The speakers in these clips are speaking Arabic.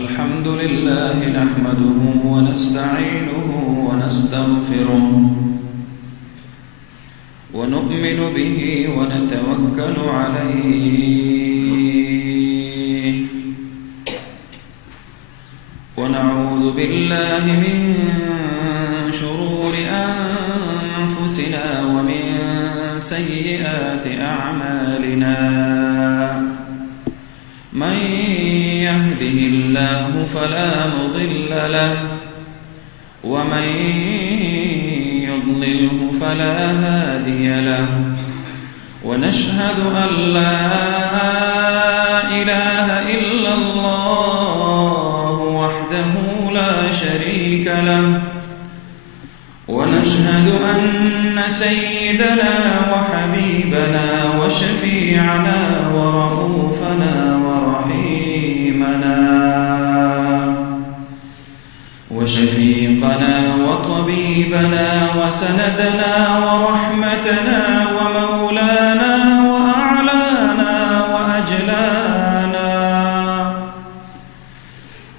الحمد لله نحمده ونستعينه ونستغفره ونؤمن به ونتوكل عليه ونعوذ بالله من شرور أنفسنا ومن سيئات أعمالنا من يهده الله فلا مضل له ومن يضلله فلا هادي له ونشهد أن لا إله إلا الله وحده لا شريك له ونشهد أن سيدنا وحبيبنا وشفيعنا ورؤوفنا وشفيقنا وطبيبنا وسندنا ورحمتنا ومولانا وأعلانا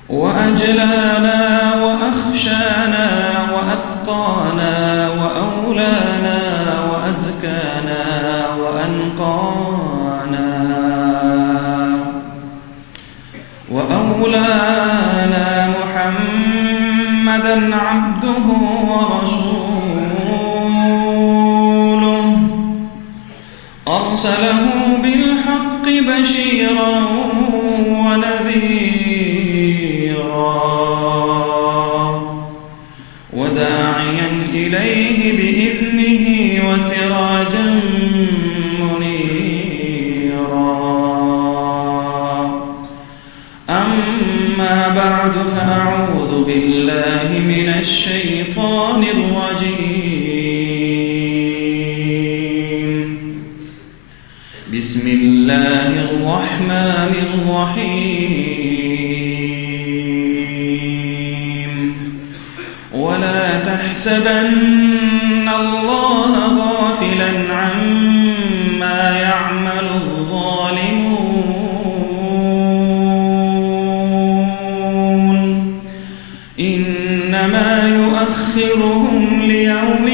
وأجلانا وأخشانا وأتقانا وأولانا وأزكانا وأنقانا وأولانا محمدًا عبده ورسوله أرسله بالحق بشيرا ونذيرا وداعيا إليه بإذنه وسراجا منيرا أما بعد فأعوذ بالله من الشيطان الرجيم بسم الله الرحمن الرحيم ولا تحسبن الله غافلا عما يعمل الظالمون إنما يؤخرهم ليوم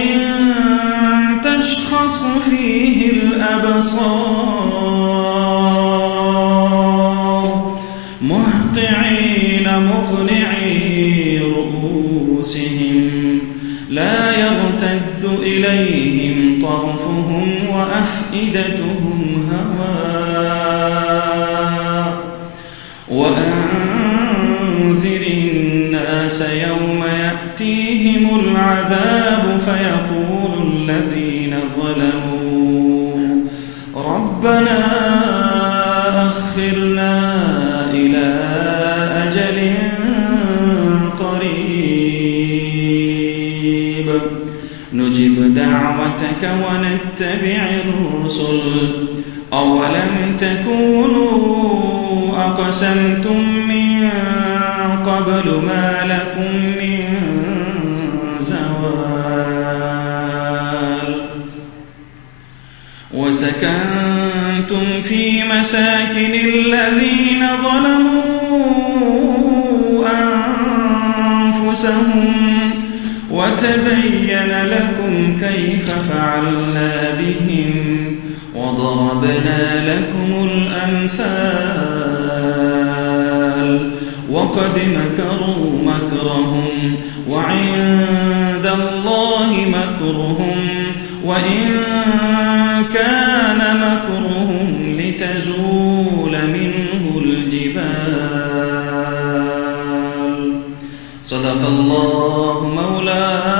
تشخص فيه الأبصار مهطعين مقنعي رؤوسهم لا يرتد إليهم طرفهم وأفئدتهم هواء وأنذر الناس يوم يأتيهم العذاب فيقول الذين ظلموا ربنا أخرنا إلى أجل قريب نجب دعوتك ونتبع الرسل أولم تكونوا أقسمتم من قبل ما لكم من زوال وسكنتم في مساكن الذين ظلموا أنفسهم وتبين لكم كيف فعلنا بهم وضربنا لكم الأمثال وقد مكروا مكرهم وعند الله مكرهم وإن كان مكرهم لتزول منه الجبال صدق الله مولانا